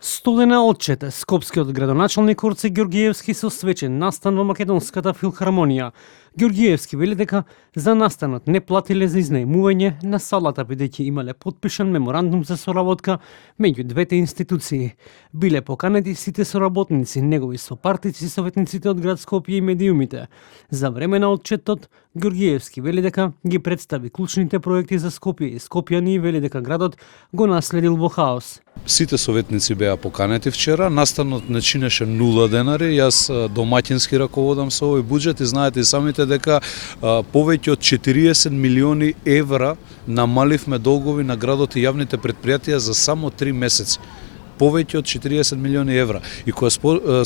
Студена отчете скопскиот градоначалник Орце Ѓорѓиевски со свечен настан во Македонската филхармонија. Ѓорѓиевски вели дека за настанот не платиле за изнаемување на салата бидејќи имале подпишан меморандум за соработка меѓу двете институции. Биле поканети сите соработници, негови сопартици и советниците од град Скопје и медиумите. За време на отчетот, Ѓорѓиевски вели дека ги представи клучните проекти за Скопје и скопјани и вели дека градот го наследил во хаос. Сите советници беа поканети вчера, настанот не чинеше 0 денари, јас домаќински раководам со овој буџет и знаете и самите дека повеќе од 40 милиони евра намаливме долгови на градот и јавните предпријатија за само 3 месеци. Повеќе од 40 милиони евра. И кога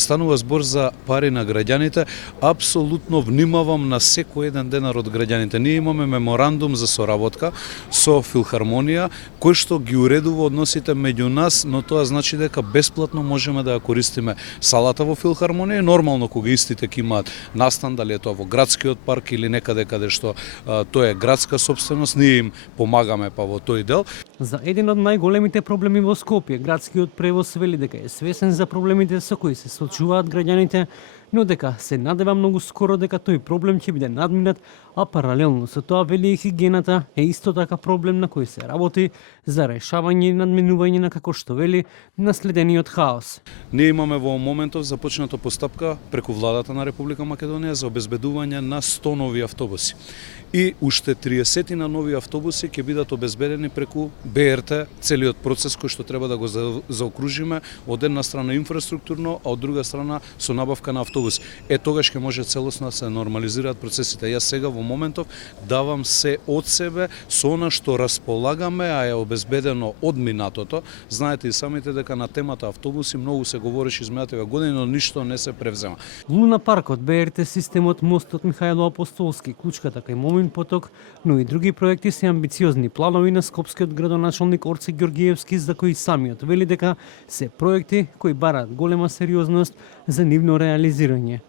станува збор за пари на граѓаните, апсолутно внимавам на секој еден денар од граѓаните. Ние имаме меморандум за соработка со филхармонија, кој што ги уредува односите меѓу нас, но тоа значи дека бесплатно можеме да ја користиме салата во филхармонија. Нормално кога истите ќе имаат настан, дали е тоа во градскиот парк или некаде каде што тоа е градска сопственост, ние им помагаме па во тој дел. За еден од најголемите проблеми во Скопје, градскиот превоз вели дека е свесен за проблемите со кои се соочуваат граѓаните, но дека се надева многу скоро дека тој проблем ќе биде надминат, а паралелно со тоа вели и хигиената е исто така проблем на кој се работи за решавање и надминување на, како што вели, наследениот хаос. Ние имаме во моментов започната постапка преку владата на Република Македонија за обезбедување на 100 нови автобуси. И уште 30 на нови автобуси ќе бидат обезбедени преку БРТ, целиот процес кој што треба да го заокружиме од една страна инфраструктурно, а од друга страна со набавка на автобуси. Тогаш ќе може целосно да се нормализираат процесите. Јас сега во моментов давам се од себе со она што располагаме, а е обезбедено од минатото. Знаете и самите дека на темата автобуси многу се говореше изминативе години, но ништо не се превзема. Луна паркот, БРТ системот, мостот Михајло Апостолски, клучката кај Момин поток, но и други проекти се амбициозни планови на скопскиот градоначалник Орце Ѓорѓиевски, за кои самиот вели дека се проекти кои бараат голема сериозност за нивно реализирање.